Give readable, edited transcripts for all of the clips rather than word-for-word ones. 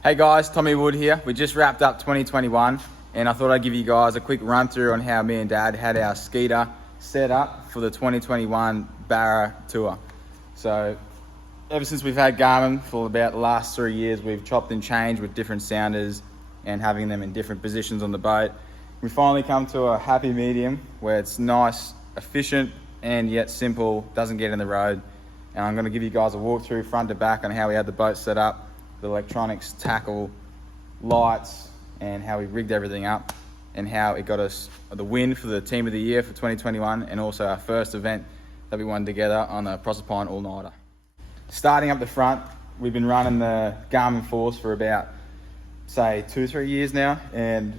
Hey guys, Tommy Wood here. We just wrapped up 2021 and I thought I'd give you guys a quick run through on how me and Dad had our skeeter set up for the 2021 Barra Tour. So ever since we've had Garmin for about the last 3 years, we've chopped and changed with different sounders and having them in different positions on the boat. We finally come to a happy medium where it's nice, efficient, and yet simple, doesn't get in the road. And I'm gonna give you guys a walkthrough front to back on how we had the boat set up, the electronics, tackle, lights, and how we rigged everything up, and how it got us the win for the team of the year for 2021, and also our first event that we won together on the Proserpine all-nighter. Starting up the front, we've been running the Garmin Force for about, say, 2-3 years now, and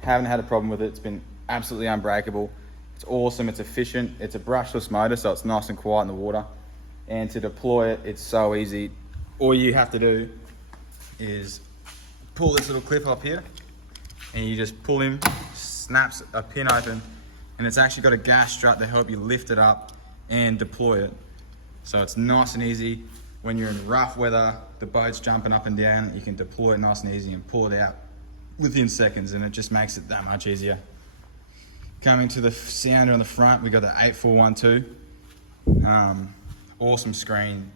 haven't had a problem with it. It's been absolutely unbreakable. It's awesome, it's efficient, it's a brushless motor, so it's nice and quiet in the water. And to deploy it, it's so easy. All you have to do is pull this little clip up here, and you just pull in, snaps a pin open, and it's actually got a gas strut to help you lift it up and deploy it. So it's nice and easy. When you're in rough weather, the boat's jumping up and down, you can deploy it nice and easy and pull it out within seconds, and it just makes it that much easier. Coming to the sounder on the front, we got the 8412. Awesome screen,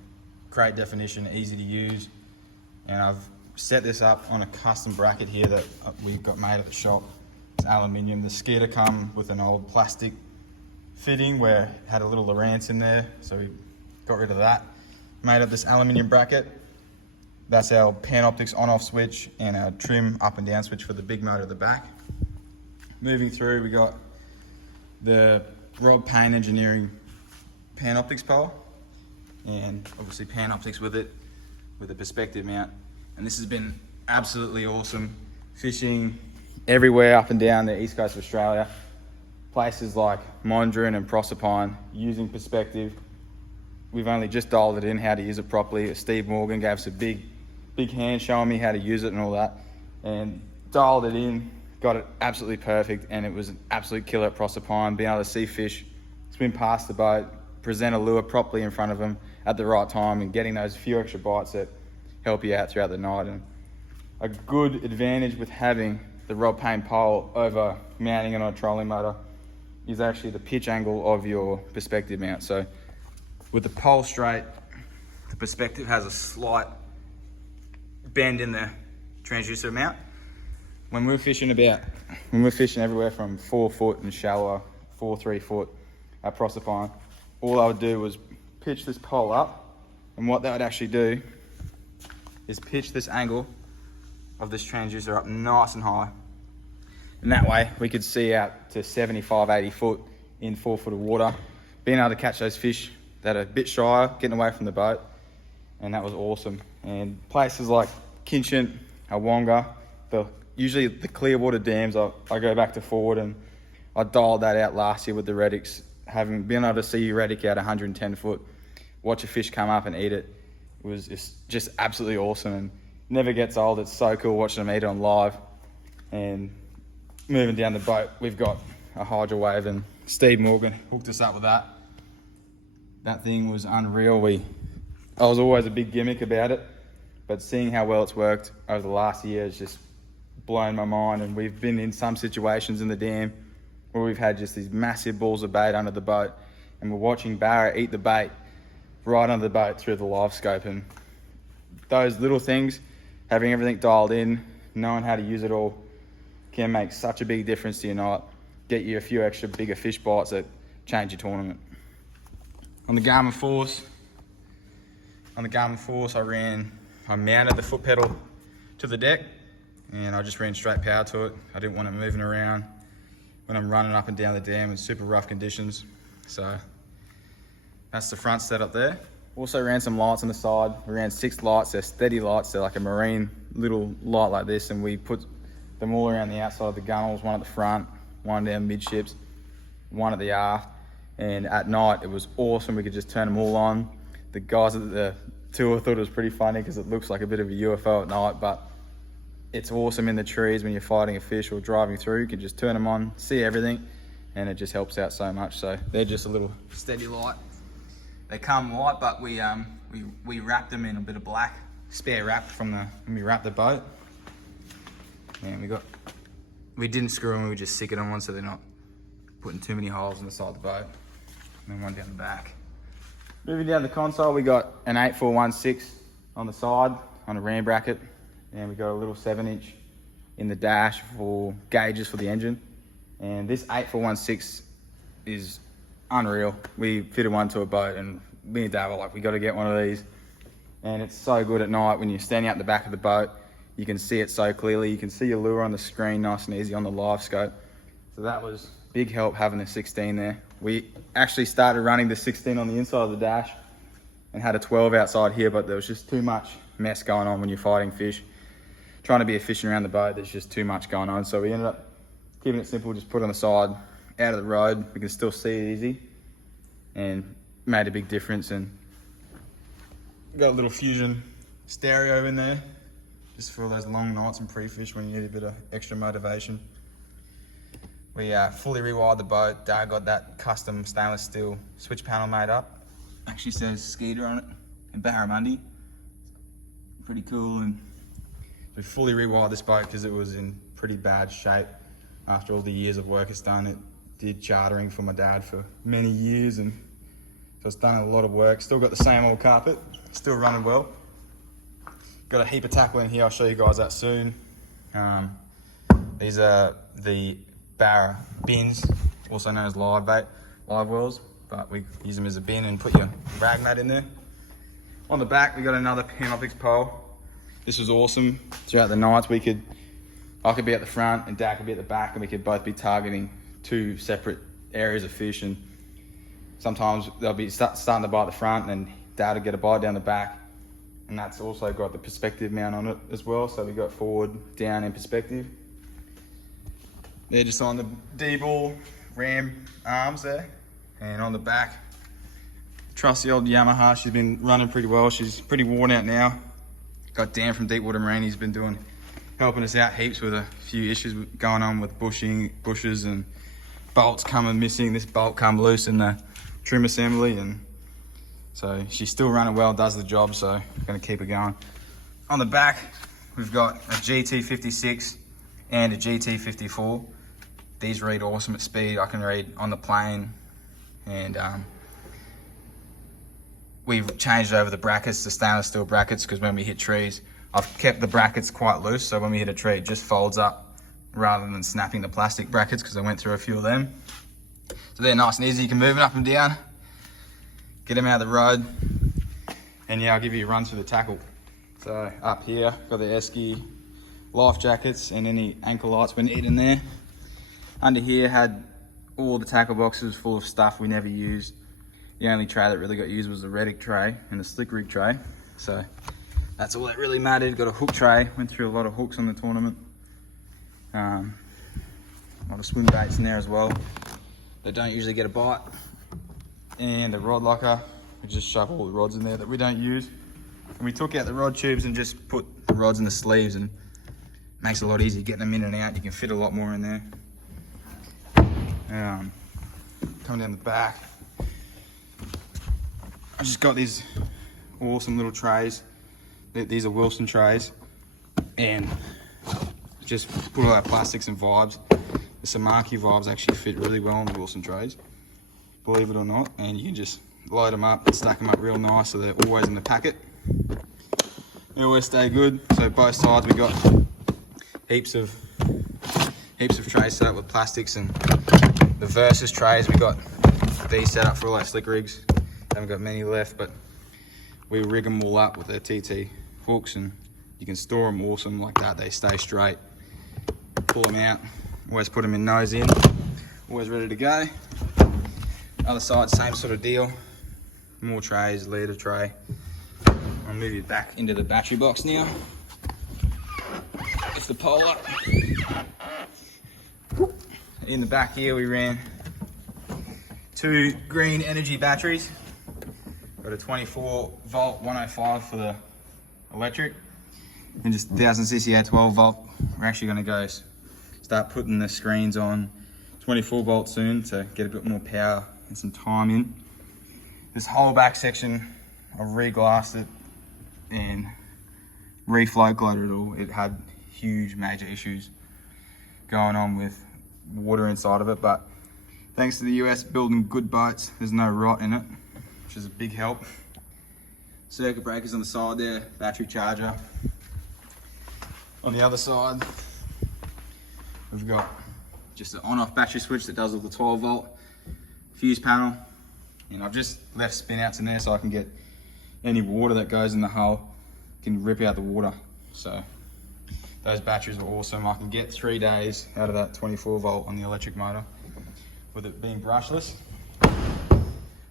great definition, easy to use. And I've set this up on a custom bracket here that we've got made at the shop. It's aluminium. The skeeter come with an old plastic fitting where it had a little Lowrance in there, so we got rid of that. Made up this aluminium bracket. That's our Panoptix on-off switch and our trim up and down switch for the big motor at the back. Moving through, we got the Rob Payne Engineering Panoptix pole, and obviously Panoptix with it, with a perspective mount. And this has been absolutely awesome. Fishing everywhere up and down the east coast of Australia. Places like Mondrian and Proserpine, using perspective. We've only just dialed it in, how to use it properly. Steve Morgan gave us a big hand showing me how to use it and all that. And dialed it in, got it absolutely perfect, and it was an absolute killer at Proserpine, being able to see fish, swim past the boat, present a lure properly in front of them at the right time, and getting those few extra bites that help you out throughout the night. And a good advantage with having the Rob Payne pole over mounting it on a trolling motor is actually the pitch angle of your perspective mount. So with the pole straight, the perspective has a slight bend in the transducer mount. When we're fishing everywhere from 4 foot and shallower, 4-3 foot at Proserpine, all I would do was pitch this pole up, and what that would actually do is pitch this angle of this transducer up nice and high. And that way we could see out to 75-80 foot in 4 foot of water, being able to catch those fish that are a bit shyer, getting away from the boat. And that was awesome. And places like Kinshant, Awonga, usually the Clearwater dams, I go back to forward, and I dialed that out last year with the Redics, having been able to see your Redic out 110 foot, watch a fish come up and eat it. It was just absolutely awesome and never gets old. It's so cool watching them eat it on live. And moving down the boat, we've got a Hydra Wave, and Steve Morgan hooked us up with that. That thing was unreal. I was always a big gimmick about it, but seeing how well it's worked over the last year has just blown my mind. And we've been in some situations in the dam where we've had just these massive balls of bait under the boat, and we're watching Barra eat the bait right under the boat through the live scope. And those little things, having everything dialed in, knowing how to use it all, can make such a big difference to your night, get you a few extra bigger fish bites that change your tournament. On the Garmin Force, I mounted the foot pedal to the deck, and I just ran straight power to it. I didn't want it moving around when I'm running up and down the dam in super rough conditions. So that's the front setup there. Also ran some lights on the side. We ran 6 lights. They're steady lights. They're like a marine little light like this, and we put them all around the outside of the gunnels, one at the front, one down midships, one at the aft. And at night, it was awesome. We could just turn them all on. The guys at the tour thought it was pretty funny because it looks like a bit of a UFO at night, but it's awesome in the trees when you're fighting a fish or driving through. You can just turn them on, see everything, and it just helps out so much. So they're just a little steady light. They come white, but we wrapped them in a bit of black spare wrap from when we wrapped the boat. And we didn't screw them, we would just stick it on one so they're not putting too many holes in the side of the boat. And then one down the back. Moving down the console, we got an 8416 on the side on a ram bracket. And we got a little 7-inch in the dash for gauges for the engine. And this 8416 is unreal. We fitted one to a boat and me and Dad were like, we got to get one of these. And it's so good at night when you're standing out the back of the boat. You can see it so clearly. You can see your lure on the screen nice and easy on the live scope. So that was big help having the 16 there. We actually started running the 16 on the inside of the dash and had a 12 outside here, but there was just too much mess going on when you're fighting fish. Trying to be efficient around the boat, there's just too much going on. So we ended up keeping it simple, just put it on the side, out of the road. We can still see it easy and made a big difference. And got a little Fusion stereo in there, just for all those long nights and pre-fish when you need a bit of extra motivation. We fully rewired the boat. Dad got that custom stainless steel switch panel made up. Actually says Skeeter on it and Barramundi. Pretty cool. And we fully rewired this boat because it was in pretty bad shape after all the years of work it's done. It did chartering for my dad for many years, and so it's done a lot of work. Still got the same old carpet, still running well. Got a heap of tackle in here, I'll show you guys that soon. These are the Barra bins, also known as live wells, but we use them as a bin and put your rag mat in there. On the back, we got another Panoptix pole. This was awesome. Throughout the nights, I could be at the front and Dad could be at the back, and we could both be targeting two separate areas of fish. And sometimes they'll be starting to bite the front and Dad would get a bite down the back. And that's also got the perspective mount on it as well. So we got forward, down, and perspective. They're just on the D-ball ram arms there. And on the back, trusty old Yamaha. She's been running pretty well. She's pretty worn out now. Got Dan from Deepwater Marine. He's been helping us out heaps with a few issues going on with bushes and bolts coming missing. This bolt come loose in the trim assembly, and so she's still running well, does the job, so I'm gonna keep her going. On the back, we've got a GT56 and a GT54. These read awesome at speed. I can read on the plane, and we've changed over the brackets to stainless steel brackets because when we hit trees, I've kept the brackets quite loose, so when we hit a tree, it just folds up rather than snapping the plastic brackets, because I went through a few of them. So they're nice and easy. You can move it up and down, get them out of the road, and yeah, I'll give you a run through the tackle. So up here, got the Esky life jackets and any ankle lights we need in there. Under here had all the tackle boxes full of stuff we never used. The only tray that really got used was the Reddick tray and the slick rig tray. So that's all that really mattered. Got a hook tray, went through a lot of hooks on the tournament. A lot of swim baits in there as well. They don't usually get a bite. And a rod locker. We just shove all the rods in there that we don't use. And we took out the rod tubes and just put the rods in the sleeves, and it makes it a lot easier getting them in and out. You can fit a lot more in there. Coming down the back, I just got these awesome little trays. These are Wilson trays, and just put all our plastics and vibes. The Samaki vibes actually fit really well on the Wilson trays, believe it or not. And you can just load them up and stack them up real nice, so they're always in the packet. They always stay good. So both sides we got heaps of trays set up with plastics, and the Versus trays, we got these set up for all our slick rigs. Haven't got many left, but we rig them all up with our TT hooks, and you can store them awesome like that. They stay straight. Pull them out, always put them in nose in, always ready to go. Other side, same sort of deal. More trays, leader tray. I'll move you back into the battery box now. Lift the pole up. In the back here, we ran 2 green energy batteries. Got a 24 volt 105 for the electric, and just 1000cc 12 volt. We're actually going to start putting the screens on 24 volt soon to get a bit more power and some time in. This whole back section, I've re-glassed it, and reflow coated at all. It had huge major issues going on with water inside of it, but thanks to the US building good boats, there's no rot in it, which is a big help. Circuit breakers on the side there, battery charger. On the other side, we've got just an on-off battery switch that does all the 12 volt fuse panel. And I've just left spin outs in there so I can get any water that goes in the hull, can rip out the water. So those batteries are awesome. I can get 3 days out of that 24 volt on the electric motor with it being brushless.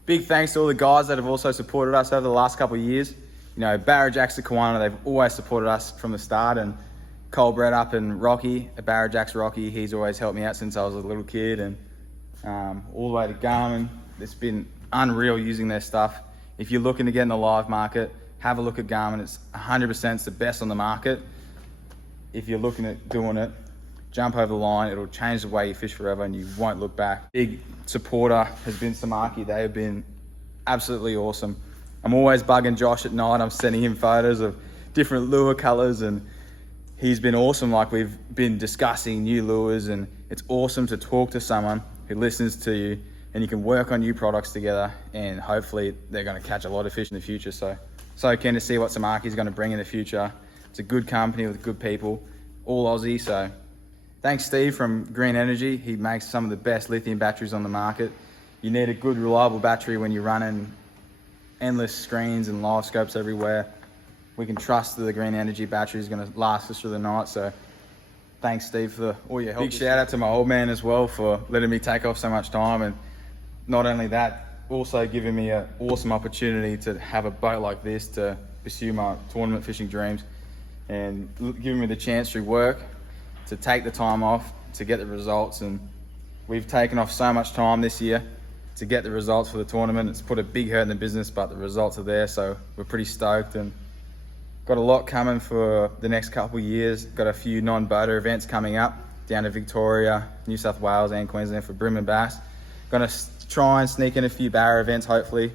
Big thanks to all the guys that have also supported us over the last couple of years. You know, Barra Jacks to Kiwana, they've always supported us from the start, and Cole Brett up and Rocky, Barra Jacks Rocky, he's always helped me out since I was a little kid, and all the way to Garmin. It's been unreal using their stuff. If you're looking to get in the live market, have a look at Garmin. It's 100% the best on the market. If you're looking at doing it, jump over the line. It'll change the way you fish forever and you won't look back. Big supporter has been Samaki. They have been absolutely awesome. I'm always bugging Josh at night. I'm sending him photos of different lure colors, and he's been awesome. Like, we've been discussing new lures, and it's awesome to talk to someone who listens to you, and you can work on new products together, and hopefully they're going to catch a lot of fish in the future. So keen to see what Samaki is going to bring in the future. It's a good company with good people, all Aussie. So thanks Steve from Green Energy. He makes some of the best lithium batteries on the market. You need a good reliable battery when you're running endless screens and live scopes everywhere. We can trust that the Green Energy battery is going to last us through the night. So thanks Steve for all your help. Big shout out to my old man as well for letting me take off so much time, and not only that, also giving me an awesome opportunity to have a boat like this to pursue my tournament fishing dreams, and giving me the chance through work to take the time off to get the results. And we've taken off so much time this year to get the results for the tournament. It's put a big hurt in the business, but the results are there, so we're pretty stoked, and got a lot coming for the next couple of years. Got a few non-boater events coming up down to Victoria, New South Wales and Queensland for bream and bass. Gonna try and sneak in a few Barra events, hopefully.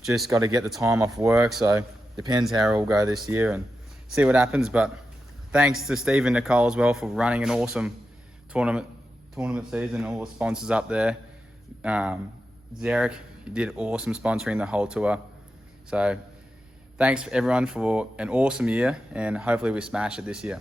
Just got to get the time off work, so depends how it all go this year and see what happens. But thanks to Steve and Nicole as well for running an awesome tournament season, all the sponsors up there. Zarek, you did awesome sponsoring the whole tour. So thanks everyone for an awesome year, and hopefully we smash it this year.